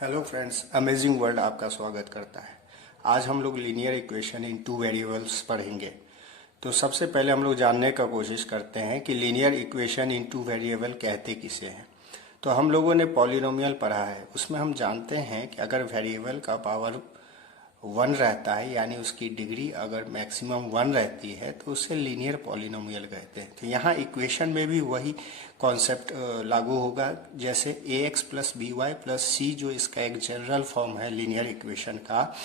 Hello friends, amazing world आपका स्वागत करता है। आज हम लोग linear equation in two variables पढ़ेंगे। तो सबसे पहले हम लोग जानने का कोशिश करते हैं कि linear equation in two variable कहते किसे हैं। तो हम लोगों ने पॉलिनोमियल पढ़ा है, उसमें हम जानते हैं कि अगर वेरिएबल का पावर 1 रहता है, यानी उसकी डिग्री अगर मैक्सिमम 1 रहती है, तो उसे लीनियर पॉलिनोमियल कहते हैं। तो यहाँ इक्वेशन में भी वही कॉन्सेप्ट लागू होगा, जैसे ax plus B Y plus C, जो इसका एक जनरल फॉर्म है लीनियर इक्वेशन का,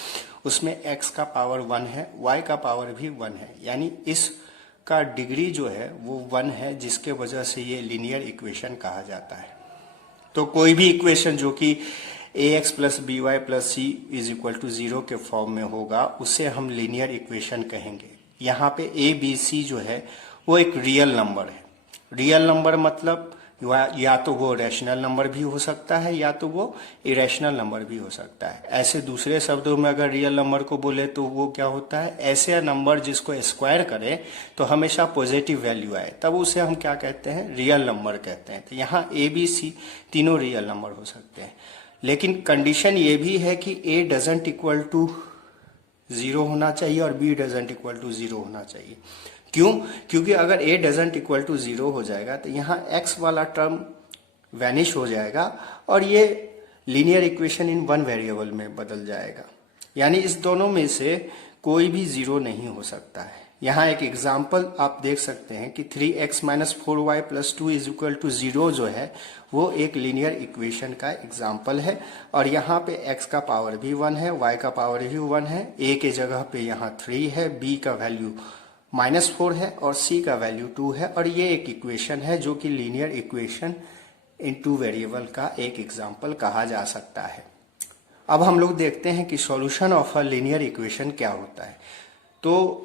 उसमें x का पावर 1 है, y का पावर भी 1 है, यानी इसका डिग्री जो है वो 1 है, जिसके वजह से ये लीनियर इक्वेशन कहा जाता है। तो कोई भी इक्वेशन जो कि ax plus B Y plus C is equal to 0 के फॉर्म में होगा, उसे हम लीनियर इक्वेशन कहेंगे। यहाँ पे a b c जो है वो एक रियल नंबर है। रियल नंबर मतलब या तो वो रैशनल नंबर भी हो सकता है, या तो वो इरेशनल नंबर भी हो सकता है। ऐसे दूसरे शब्दों में अगर रियल नंबर को बोले तो वो क्या होता है, ऐसे नंबर जिसको स्क्वायर करें तो हमेशा पॉजिटिव वैल्यू आए, तब उसे हम क्या कहते हैं, रियल नंबर कहते हैं। तो यहाँ a b c तीनों रियल नंबर हो सकते हैं, लेकिन कंडीशन ये भी है कि a डजंट इक्वल टू 0 होना चाहिए और b डजंट इक्वल टू 0 होना चाहिए। क्यों? क्योंकि अगर a डजंट इक्वल टू 0 हो जाएगा तो यहाँ x वाला टर्म वैनिश हो जाएगा और ये linear equation in one variable में बदल जाएगा, यानी इस दोनों में से कोई भी 0 नहीं हो सकता है। यहाँ एक एग्जाम्पल आप देख सकते हैं कि 3x minus 4y plus 2 is equal to 0 जो है वो एक लीनियर इक्वेशन का एग्जाम्पल है। और यहाँ पे x का पावर भी 1 है, y का पावर भी 1 है, a के जगह पे यहाँ 3 है, b का वैल्यू -4 है और c का वैल्यू 2 है। और ये एक इक्वेशन है जो कि linear equation in two variable का एक एग्जाम्पल कहा जा सकता है। अब हम लोग देखते हैं कि solution of a linear equation क्या होता है। तो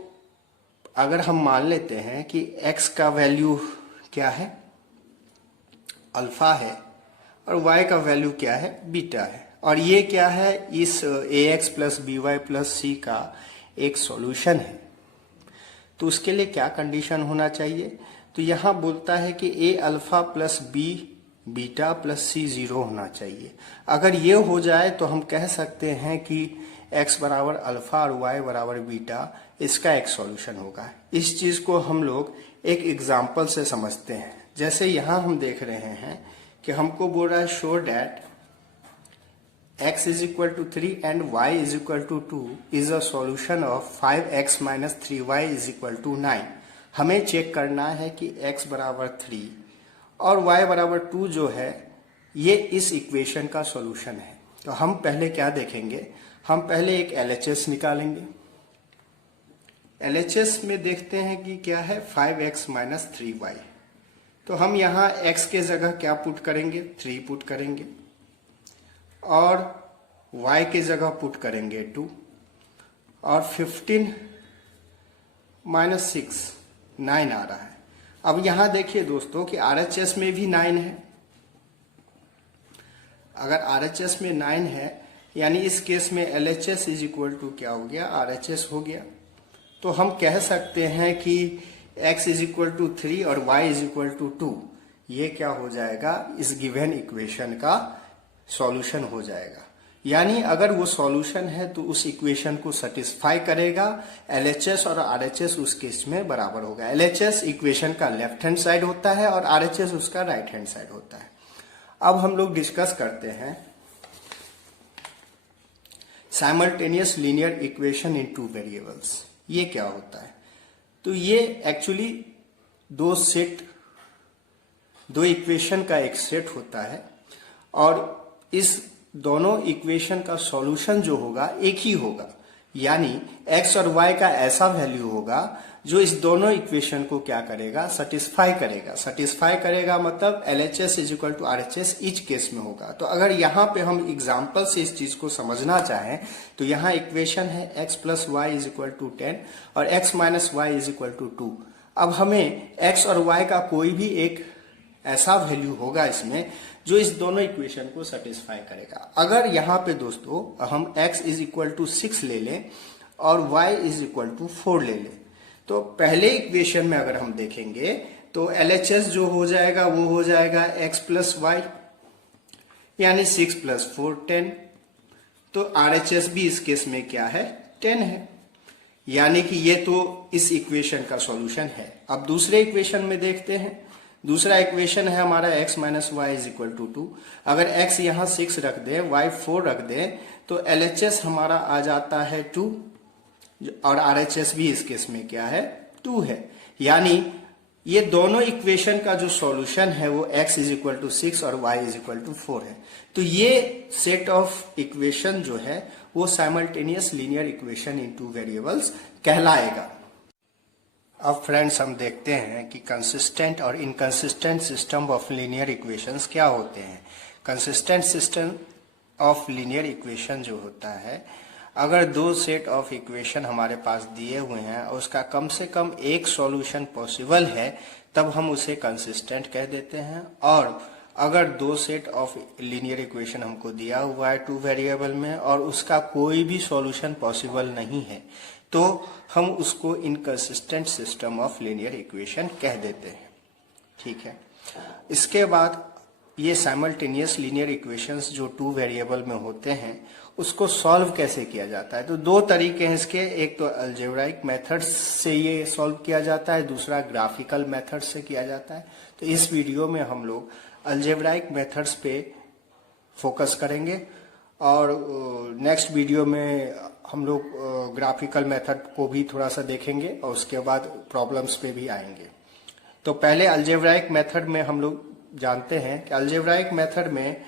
अगर हम मान लेते हैं कि x का वैल्यू क्या है, अल्फा है, और y का वैल्यू क्या है, बीटा है, और ये क्या है, इस ax plus B Y plus C का एक सॉल्यूशन है। तो उसके लिए क्या कंडीशन होना चाहिए, तो यहाँ बोलता है कि a alpha plus b beta plus c 0 होना चाहिए। अगर ये हो जाए तो हम कह सकते हैं कि x बराबर अल्फा और y बराबर बीटा इसका एक सॉल्यूशन होगा। इस चीज को हम लोग एक एग्जाम्पल से समझते हैं। जैसे यहाँ हम देख रहे हैं कि हमको बोल रहा है show that x is equal to 3 and y is equal to 2 is a solution of 5x minus 3y is equal to 9। हमें चेक करना है कि x बराबर 3 और y बराबर 2 जो है ये इस इक्वेशन का सॉल्यूशन है। तो हम पहले क्या देखेंगे, हम पहले एक LHS निकालेंगे। LHS में देखते हैं कि क्या है, 5x माइनस 3y। तो हम यहाँ x के जगह क्या पुट करेंगे, 3 पुट करेंगे, और y के जगह पुट करेंगे 2, और 15 माइनस 6 9 आ रहा है। अब यहां देखिए दोस्तों कि RHS में भी 9 है। अगर RHS में 9 है यानी इस केस में LHS इज इक्वल टू क्या हो गया, RHS हो गया। तो हम कह सकते हैं कि x इज इक्वल टू 3 और y इज इक्वल टू 2, ये क्या हो जाएगा, इस गिवन इक्वेशन का सॉल्यूशन हो जाएगा। यानी अगर वो सॉल्यूशन है तो उस इक्वेशन को सेटिस्फाई करेगा। LHS और RHS उस केस में बराबर होगा। LHS इक्वेशन का लेफ्ट हैंड साइड होता है और RHS उसका राइट हैंड साइड होता है। अब हम लोग डिस्कस करते हैं simultaneous linear equation in two variables, ये क्या होता है। तो ये एक्चुअली दो इक्वेशन का एक सेट होता है और इस दोनों इक्वेशन का सॉल्यूशन जो होगा एक ही होगा, यानी x और y का ऐसा वैल्यू होगा जो इस दोनों इक्वेशन को क्या करेगा, सेटिस्फाई करेगा। सेटिस्फाई करेगा मतलब LHS is equal to RHS each case में होगा। तो अगर यहाँ पे हम एग्जाम्पल से इस चीज को समझना चाहें तो यहाँ इक्वेशन है x plus Y is equal to 10 और x minus Y is equal to 2। अब हमें x और y का कोई भी एक ऐसा वैल्यू होगा इसमें जो इस दोनों इक्वेशन को सेटिस्फाई करेगा। अगर यहाँ पे दोस्तों हम x इज इक्वल टू 6 ले लें और y इज इक्वल टू 4 ले लें, तो पहले इक्वेशन में अगर हम देखेंगे तो LHS जो हो जाएगा वो हो जाएगा x प्लस वाई यानी 6 + 4 10। तो RHS भी इस केस में क्या है, 10 है, यानी कि ये तो इस इक्वेशन का सॉल्यूशन है। अब दूसरे इक्वेशन में देखते हैं। दूसरा इक्वेशन है हमारा x - y = 2। अगर x यहाँ 6 रख दें, y 4 रख दें, तो LHS हमारा आ जाता है 2 और RHS भी इस केस में क्या है, 2 है। यानी ये दोनों इक्वेशन का जो सॉल्यूशन है वो x = 6 और y = 4 है। तो ये सेट ऑफ इक्वेशन जो है वो simultaneous linear equation in two variables कहलाएगा। अब फ्रेंड्स हम देखते हैं कि कंसिस्टेंट और inconsistent system of linear equations क्या होते हैं। Consistent system of linear equation जो होता है, अगर दो सेट ऑफ इक्वेशन हमारे पास दिए हुए हैं और उसका कम से कम एक सॉल्यूशन पॉसिबल है, तब हम उसे कंसिस्टेंट कह देते हैं। और अगर दो सेट ऑफ लीनियर इक्वेशन हमको दिया हुआ है 2 वेरिएबल में और उसका कोई भी सॉल्यूशन पॉसिबल नहीं है, तो हम उसको inconsistent system of linear equation कह देते हैं। ठीक है। इसके बाद ये साइमल्टेनियस लीनियर इक्वेशंस जो 2 वेरिएबल में होते हैं उसको सॉल्व कैसे किया जाता है। तो दो तरीके हैं इसके, एक तो अलजेब्राइक मेथड से ये सॉल्व किया जाता है, दूसरा ग्राफिकल मेथड से किया जाता है। तो इस वीडियो में हम लोग अलजेब्राइक मेथड्स पे फोकस करेंगे और नेक्स्ट वीडियो में हम लोग ग्राफिकल मेथड को भी थोड़ा सा देखेंगे और उसके बाद प्रॉब्लम्स पे भी आएंगे। तो पहले अलजेब्राइक मेथड में हम लोग जानते हैं कि अलजेब्राइक मेथड में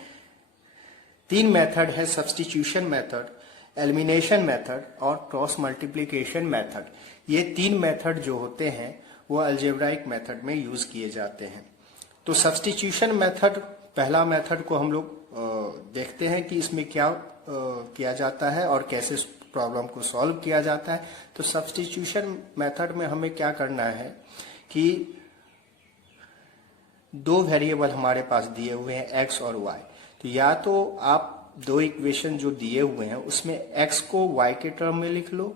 3 मेथड है, सब्स्टिट्यूशन मेथड, एलिमिनेशन मेथड और क्रॉस मल्टीप्लिकेशन मेथड। ये 3 मेथड जो होते हैं वो अलजेब्राइक मेथड में यूज किए जाते हैं। तो सब्स्टिट्यूशन मेथड, पहला मेथड को हम लोग देखते हैं कि इसमें क्या किया जाता है और कैसे प्रॉब्लम को सॉल्व किया जाता है। तो सब्स्टिट्यूशन मेथड में हमें क्या करना है कि 2 वेरिएबल हमारे पास दिए हुए हैं x और y। तो या तो आप 2 इक्वेशन जो दिए हुए हैं उसमें x को y के टर्म में लिख लो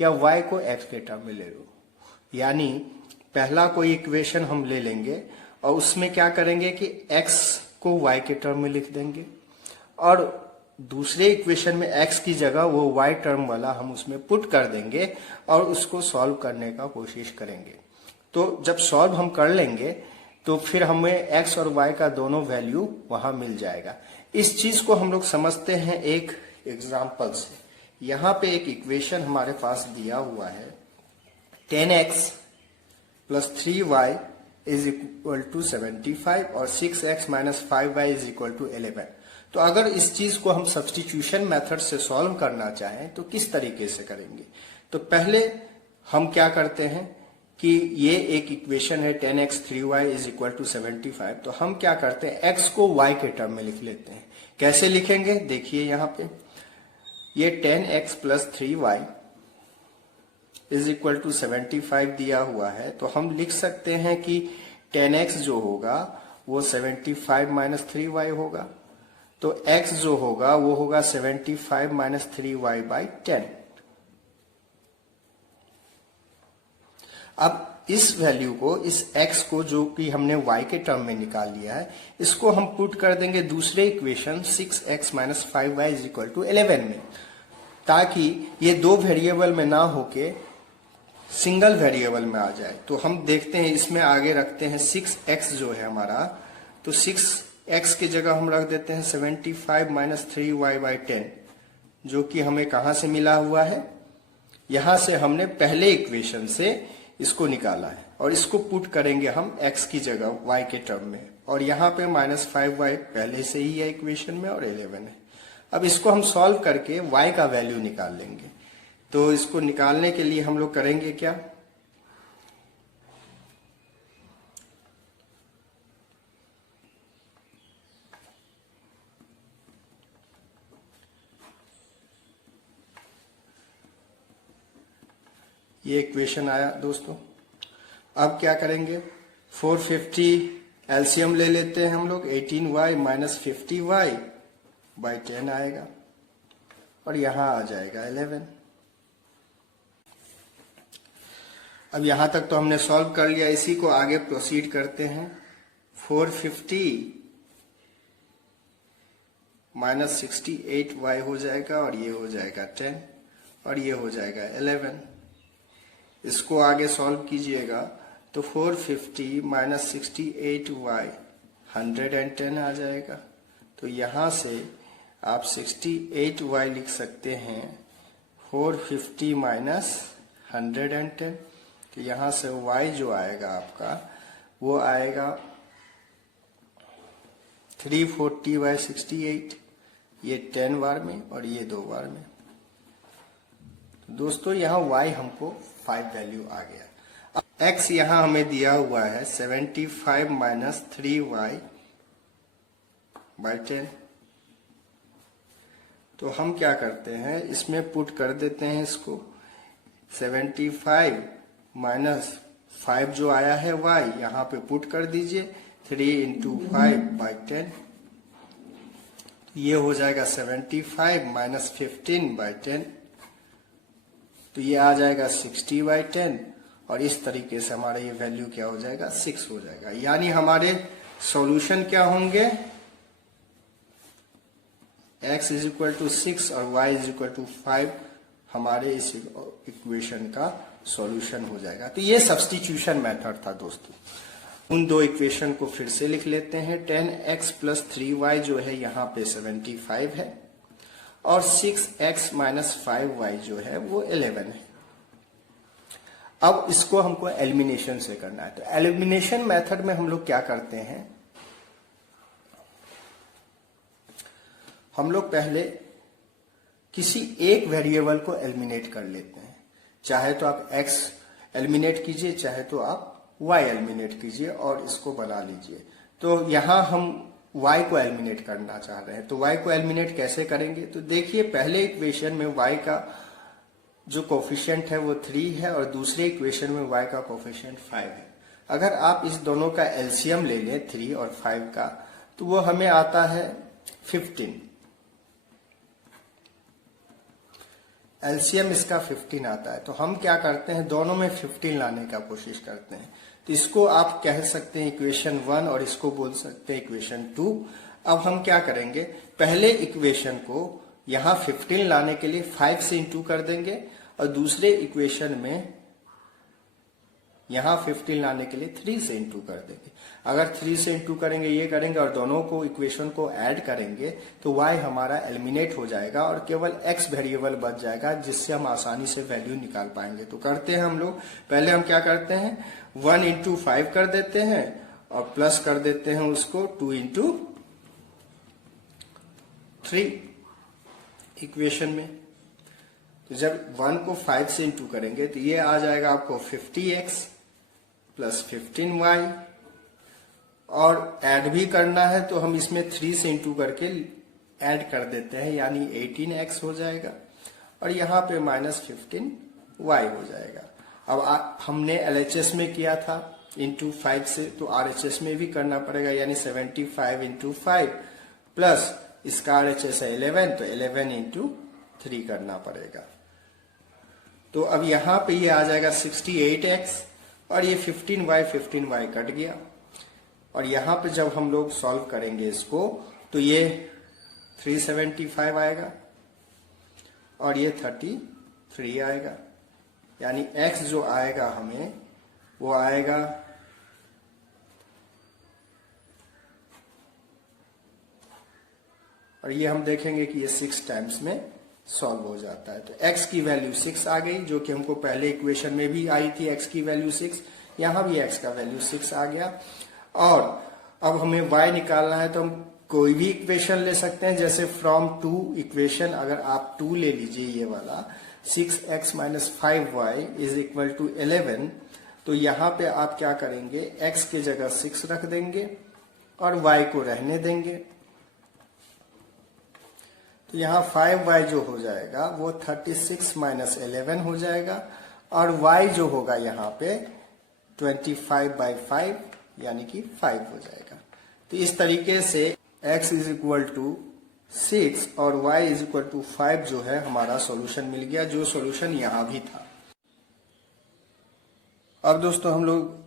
या y को x के टर्म में ले लो। यानी पहला कोई इक्वेशन हम ले लेंगे और उसमें क्या करेंगे कि x को y के टर्म में लिख देंगे और दूसरे इक्वेशन में x की जगह वो y टर्म वाला हम उसमें पुट कर देंगे और उसको सॉल्व करने का कोशिश करेंगे। तो जब सॉल्व हम कर लेंगे तो फिर हमें x और y का दोनों वैल्यू वहां मिल जाएगा। इस चीज को हम लोग समझते हैं एक एग्जाम्पल से। यहाँ पे एक इक्वेशन हमारे पास दिया हुआ है 10x + 3y = 75 और 6x - 5y = 11। तो अगर इस चीज को हम सब्स्टिट्यूशन मेथड से सॉल्व करना चाहें तो किस तरीके से करेंगे। तो पहले हम क्या करते हैं कि ये एक इक्वेशन है 10x 3y = 75। तो हम क्या करते हैं, x को y के टर्म में लिख लेते हैं। कैसे लिखेंगे देखिए, यहाँ पे ये 10x + 3y = 75 दिया हुआ है। तो हम लिख सकते हैं कि 10x जो होगा वो 75 - 3y होगा। तो x जो होगा वो होगा 75 - 3y/10। अब इस वैल्यू को, इस x को जो कि हमने y के टर्म में निकाल लिया है, इसको हम पुट कर देंगे दूसरे इक्वेशन 6x - 5y = 11 में, ताकि ये 2 वेरिएबल में ना होके सिंगल वेरिएबल में आ जाए। तो हम देखते हैं इसमें आगे रखते हैं 6x जो है हमारा, तो 6x की जगह हम रख देते हैं 75 - 3y/10, जो कि हमें कहां से मिला हुआ है, यहां से हमने पहले इक्वेशन से इसको निकाला है और इसको पुट करेंगे हम x की जगह y के टर्म में, और यहाँ पे -5y पहले से ही है इक्वेशन में और 11 है। अब इसको हम सॉल्व करके y का वैल्यू निकाल लेंगे। तो इसको निकालने के लिए हम लोग करेंगे क्या, ये इक्वेशन आया दोस्तों। अब क्या करेंगे, 450 एलसीएम ले लेते हैं हम लोग, 18y - 50y/10 आएगा और यहां आ जाएगा 11। अब यहां तक तो हमने सॉल्व कर लिया, इसी को आगे प्रोसीड करते हैं। 450 माइनस 68y हो जाएगा और ये हो जाएगा 10 और ये हो जाएगा 11। इसको आगे सॉल्व कीजिएगा तो 450 माइनस 68y 110 आ जाएगा। तो यहाँ से आप 68y लिख सकते हैं 450 माइनस 110। तो यहाँ से y जो आएगा आपका वो आएगा 340/68, ये 10 बार में और ये 2 बार में। तो दोस्तों यहाँ y हमको 5 वैल्यू आ गया। अब x यहाँ हमें दिया हुआ है 75 माइनस 3y/10। तो हम क्या करते हैं, इसमें पुट कर देते हैं इसको। 75 माइनस 5 जो आया है y यहाँ पे पुट कर दीजिए। 3 × 5/10 ये हो जाएगा 75 माइनस 15/10, तो ये आ जाएगा 60/10 और इस तरीके से हमारा ये वैल्यू क्या हो जाएगा 6 हो जाएगा। यानी हमारे सॉल्यूशन क्या होंगे, x = 6 और y = 5 हमारे इस इक्वेशन का सॉल्यूशन हो जाएगा। तो ये सब्स्टिट्यूशन मेथड था दोस्तों। उन दो इक्वेशन को फिर से लिख लेते हैं। 10x + 3y जो है यहाँ पे 75 है और 6x - 5y जो है वो 11 है। अब इसको हमको एलिमिनेशन से करना है। तो एलिमिनेशन मेथड में हम लोग क्या करते हैं, हम लोग पहले किसी एक वेरिएबल को एलिमिनेट कर लेते हैं। चाहे तो आप x एलिमिनेट कीजिए, चाहे तो आप y एलिमिनेट कीजिए और इसको बना लीजिए। तो यहां हम y को एलिमिनेट करना चाह रहे हैं। तो y को एलिमिनेट कैसे करेंगे, तो देखिए पहले इक्वेशन में y का जो कोफिशिएंट है वो 3 है और दूसरे इक्वेशन में y का कोफिशिएंट 5 है। अगर आप इस दोनों का एलसीएम ले लें 3 और 5 का, तो वो हमें आता है 15। एलसीएम इसका 15 आता है। तो हम क्या करते हैं, दोनों में 15 लाने का कोशिश करते हैं। तो इसको आप कह सकते हैं इक्वेशन 1 और इसको बोल सकते हैं इक्वेशन 2। अब हम क्या करेंगे, पहले इक्वेशन को यहाँ 15 लाने के लिए 5 से इंटू कर देंगे और दूसरे इक्वेशन में यहाँ 15 लाने के लिए 3 से इंटू कर देंगे। अगर 3 से इंटू करेंगे, ये करेंगे और दोनों को इक्वेशन को ऐड करेंगे तो y हमारा एलिमिनेट हो जाएगा और केवल x वेरिएबल बच जाएगा, जिससे हम आसानी से वैल्यू निकाल पाएंगे। तो करते हैं हम लोग, पहले हम क्या करते हैं 1 × 5 कर देते हैं और प्लस कर देते हैं उसको 2 × 3 इक्वेशन में। तो जब 1 को 5 से इंटू करेंगे तो ये आ जाएगा आपको 50x + 15y और ऐड भी करना है तो हम इसमें 3 से इंटू करके ऐड कर देते हैं, यानी 18x हो जाएगा और यहाँ पे -15y हो जाएगा। अब हमने LHS में किया था इंटू 5 से, तो RHS में भी करना पड़ेगा, यानी 75 × 5 प्लस इसका RHS है 11, तो 11 × 3 करना पड़ेगा। तो अब यहाँ पे ये आ जाएगा 68x और ये 15y कट गया और यहाँ पे जब हम लोग सॉल्व करेंगे इसको तो ये 375 आएगा और ये 33 आएगा। यानी x जो आएगा हमें वो आएगा और ये हम देखेंगे कि ये 6 टाइम्स में सॉल्व हो जाता है। तो x की वैल्यू 6 आ गई, जो कि हमको पहले इक्वेशन में भी आई थी x की वैल्यू 6, यहाँ भी x का वैल्यू 6 आ गया। और अब हमें y निकालना है तो हम कोई भी इक्वेशन ले सकते हैं, जैसे फ्रॉम 2 इक्वेशन अगर आप 2 ले लीजिए, ये वाला 6x - 5y = 11, तो यहाँ पे आप क्या करेंगे, x की जगह 6 रख देंगे और y को रहने देंगे। तो यहाँ 5y जो हो जाएगा वो 36 - 11 हो जाएगा और y जो होगा यहाँ पे 25/5 यानी कि 5 हो जाएगा। तो इस तरीके से x = 6 और y = 5 जो है हमारा सॉल्यूशन मिल गया, जो सॉल्यूशन यहाँ भी था। अब दोस्तों हम लोग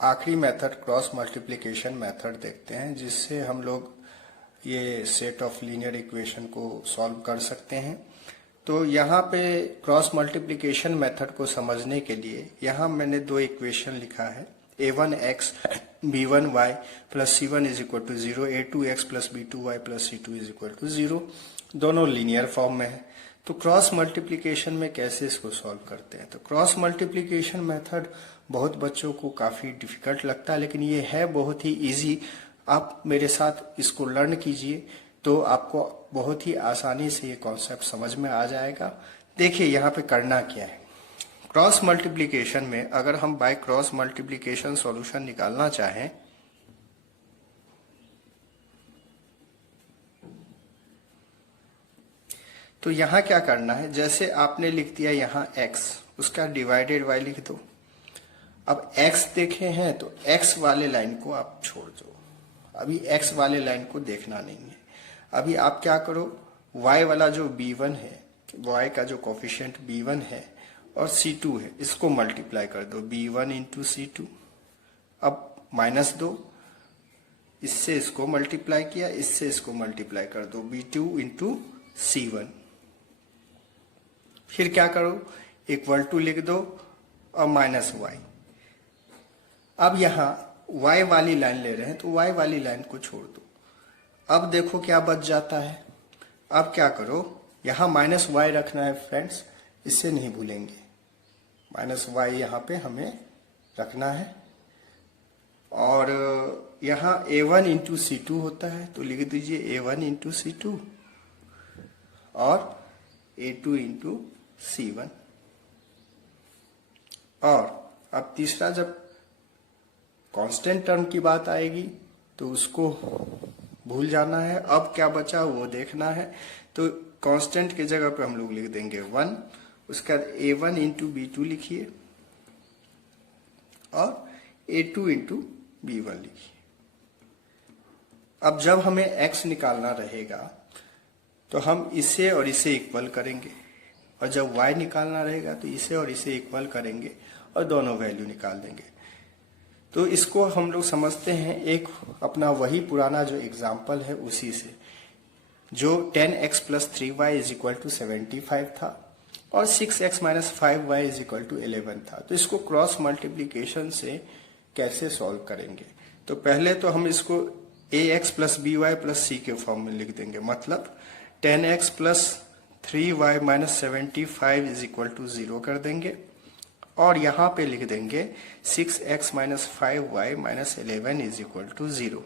आखिरी मेथड क्रॉस मल्टीप्लिकेशन मेथड देखते हैं, जिससे हम लोग ये सेट ऑफ लीनियर इक्वेशन को सॉल्व कर सकते हैं। तो यहाँ पे क्रॉस मल्टीप्लिकेशन मेथड को समझने के लिए यहाँ मैंने दो इक्वेशन लिखा है, a1x b1y plus c1 is equal to 0, a2x plus b2y plus c2 is equal to 0, दोनों लीनियर फॉर्म में है। तो क्रॉस मल्टीप्लिकेशन में कैसे इसको सॉल्व करते हैं? तो क्रॉस मल्टीप्लिकेशन मेथड बहुत बच्चों को काफी डिफिकल्ट लगता है, लेकिन ये है बहुत ही इजी। आप मेरे साथ इसको लर्न कीजिए तो आपको बहुत ही आसानी से ये कॉन्सेप्ट समझ में आ जाएगा। देखिए यहाँ पे करना क्या है। क्रॉस मल्टीप्लिकेशन में अगर हम बाय क्रॉस मल्टीप्लिकेशन सॉल्यूशन निकालना चाहें तो यहाँ क्या करना है, जैसे आपने लिख दिया यहाँ x, उसका डिवाइडेड y लिख दो। अब x देखे हैं तो x वाले लाइन को आप छोड़ दो, अभी x वाले लाइन को देखना नहीं है। अभी आप क्या करो, y वाला जो b1 है, y का जो कोफिशिएंट b1 है और c2 है, इसको मल्टीप्लाई कर दो, b1 इंटू c2। अब माइनस दो, इससे इसको मल्टीप्लाई किया, इससे इसको मल्टीप्लाई कर दो, b2 इंटू c1। फिर क्या करो, इक्वल टू लिख दो और माइनस y। अब यहाँ y वाली लाइन ले रहे हैं तो y वाली लाइन को छोड़ दो। अब देखो क्या बच जाता है। अब क्या करो, यहाँ माइनस y रखना है फ्रेंड्स, इससे नहीं भूलेंगे, माइनस y यहाँ पे हमें रखना है। और यहाँ a1 इंटू c2 होता है तो लिख दीजिए a1 इंटू c2 और a2 इंटू c1। और अब तीसरा, जब कांस्टेंट टर्म की बात आएगी तो उसको भूल जाना है। अब क्या बचा वो देखना है। तो कांस्टेंट की जगह पे हम लोग लिख देंगे 1, उसका a1 इंटू b2 लिखिए और a2 इंटू b1 लिखिए। अब जब हमें x निकालना रहेगा तो हम इसे और इसे इक्वल करेंगे, और जब y निकालना रहेगा तो इसे और इसे इक्वल करेंगे और दोनों वैल्यू निकाल देंगे। तो इसको हम लोग समझते हैं एक अपना वही पुराना जो एग्जाम्पल है उसी से, जो 10x plus 3y is equal to 75 था और 6x minus 5y is equal to 11 था। तो इसको क्रॉस मल्टीप्लीकेशन से कैसे सॉल्व करेंगे? तो पहले तो हम इसको ax plus by plus c के फॉर्म में लिख देंगे, मतलब 10x plus 3y minus 75 is equal to 0 कर देंगे और यहाँ पे लिख देंगे 6x minus 5y minus 11 is equal to 0।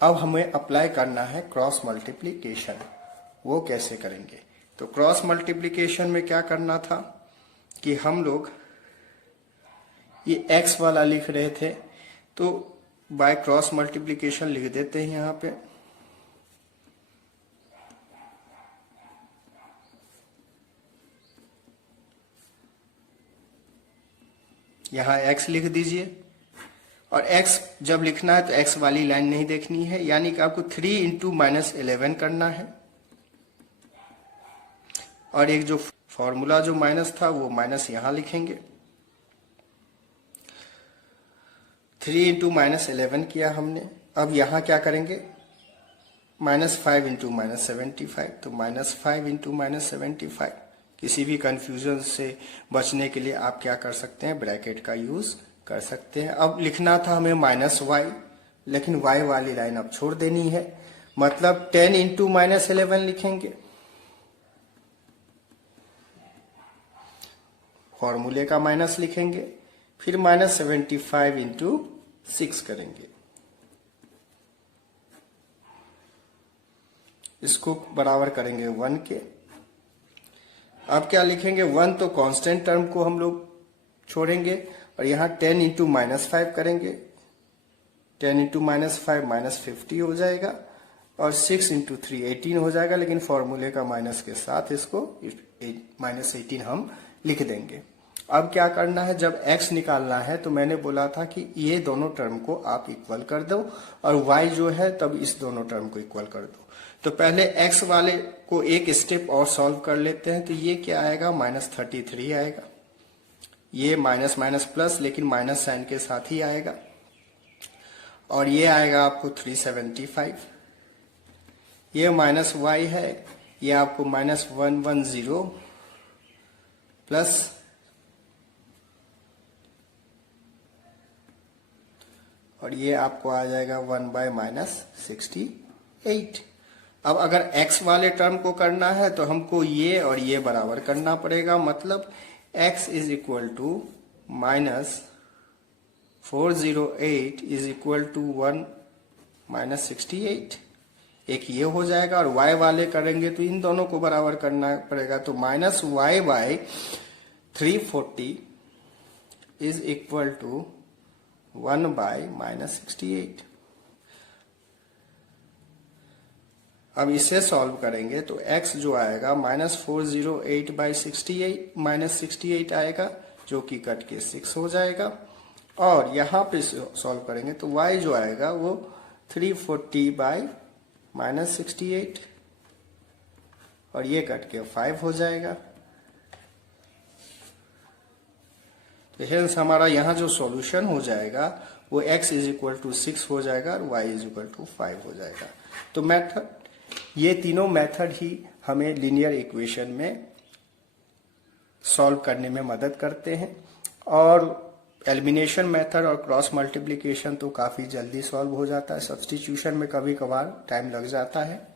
अब हमें अप्लाई करना है क्रॉस मल्टीप्लीकेशन। वो कैसे करेंगे? तो क्रॉस मल्टीप्लीकेशन में क्या करना था कि हम लोग ये x वाला लिख रहे थे तो बाय क्रॉस मल्टीप्लीकेशन लिख देते हैं यहाँ पे। यहाँ x लिख दीजिए और x जब लिखना है तो x वाली लाइन नहीं देखनी है, यानी कि आपको 3 इंटू माइनस 11 करना है और एक जो फॉर्मूला जो माइनस था वो माइनस यहाँ लिखेंगे। 3 इंटू माइनस 11 किया हमने। अब यहाँ क्या करेंगे, माइनस 5 इंटू माइनस 75, तो माइनस 5 इंटू माइनस 75। किसी भी कंफ्यूजन से बचने के लिए आप क्या कर सकते हैं, ब्रैकेट का यूज कर सकते हैं। अब लिखना था हमें माइनस y, लेकिन y वाली लाइन अब छोड़ देनी है, मतलब 10 इंटू माइनस 11 लिखेंगे, फॉर्मूले का माइनस लिखेंगे, फिर माइनस 75 इंटू 6 करेंगे, इसको बराबर करेंगे 1 के। अब क्या लिखेंगे, 1 तो कांस्टेंट टर्म को हम लोग छोड़ेंगे और यहाँ 10 इंटू माइनस 5 करेंगे, 10 इंटू माइनस 5 माइनस 50 हो जाएगा और 6 इंटू 3 18 हो जाएगा, लेकिन फॉर्मूले का माइनस के साथ इसको माइनस 18 हम लिख देंगे। अब क्या करना है, जब x निकालना है तो मैंने बोला था कि ये दोनों टर्म को आप इक्वल कर दो और y जो है तब इस दोनों टर्म को इक्वल कर दो। तो पहले x वाले को एक स्टेप और सॉल्व कर लेते हैं। तो ये क्या आएगा, माइनस 33 आएगा। ये माइनस माइनस प्लस, लेकिन माइनस साइन के साथ ही आएगा। और ये आएगा आपको 375। ये माइनस वाई है, ये आपको -110 प्लस और ये आपको आ जाएगा 1/-68। अब अगर x वाले टर्म को करना है तो हमको ये और ये बराबर करना पड़ेगा, मतलब x is equal to -408 is equal to 1-68। एक ये हो जाएगा और y वाले करेंगे तो इन दोनों को बराबर करना पड़ेगा, तो -y/340 इज इक्वल टू 1/-68। अब इसे सॉल्व करेंगे तो x जो आएगा -408/68 आएगा, जो कि कट के 6 हो जाएगा। और यहाँ पे सॉल्व करेंगे तो y जो आएगा वो 340/-68 और ये कट के 5 हो जाएगा। तो हेंस हमारा यहाँ जो सॉल्यूशन हो जाएगा वो x इज इक्वल टू 6 हो जाएगा और y इज इक्वल टू 5 हो जाएगा। तो मेथड, ये तीनों मेथड ही हमें लीनियर इक्वेशन में सॉल्व करने में मदद करते हैं। और एलिमिनेशन मेथड और क्रॉस मल्टीप्लिकेशन तो काफी जल्दी सॉल्व हो जाता है, सब्स्टिट्यूशन में कभी कभार टाइम लग जाता है।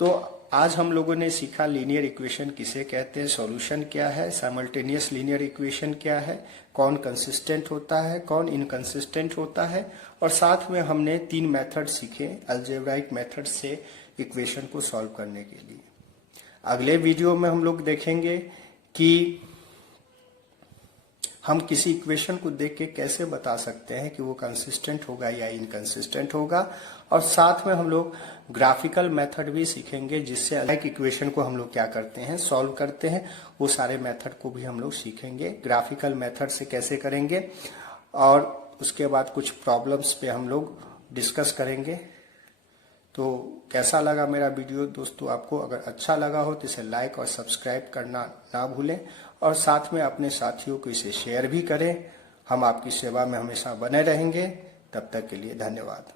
तो आज हम लोगों ने सीखा लीनियर इक्वेशन किसे कहते हैं, सॉल्यूशन क्या है, साइमल्टेनियस लीनियर इक्वेशन क्या है, कौन कंसिस्टेंट होता है, कौन इनकंसिस्टेंट होता है, और साथ में हमने 3 मेथड सीखे अलजेब्राइक मेथड से इक्वेशन को सॉल्व करने के लिए। अगले वीडियो में हम लोग देखेंगे कि हम किसी इक्वेशन को देख के कैसे बता सकते हैं कि वो कंसिस्टेंट होगा या इनकंसिस्टेंट होगा, और साथ में हम लोग ग्राफिकल मेथड भी सीखेंगे जिससे अलग इक्वेशन को हम लोग क्या करते हैं, सॉल्व करते हैं। वो सारे मेथड को भी हम लोग सीखेंगे, ग्राफिकल मेथड से कैसे करेंगे, और उसके बाद कुछ प्रॉब्लम्स पे हम लोग डिस्कस करेंगे। तो कैसा लगा मेरा वीडियो दोस्तों? आपको अगर अच्छा लगा हो तो इसे लाइक और सब्सक्राइब करना ना भूलें, और साथ में अपने साथियों को इसे शेयर भी करें। हम आपकी सेवा में हमेशा बने रहेंगे। तब तक के लिए धन्यवाद।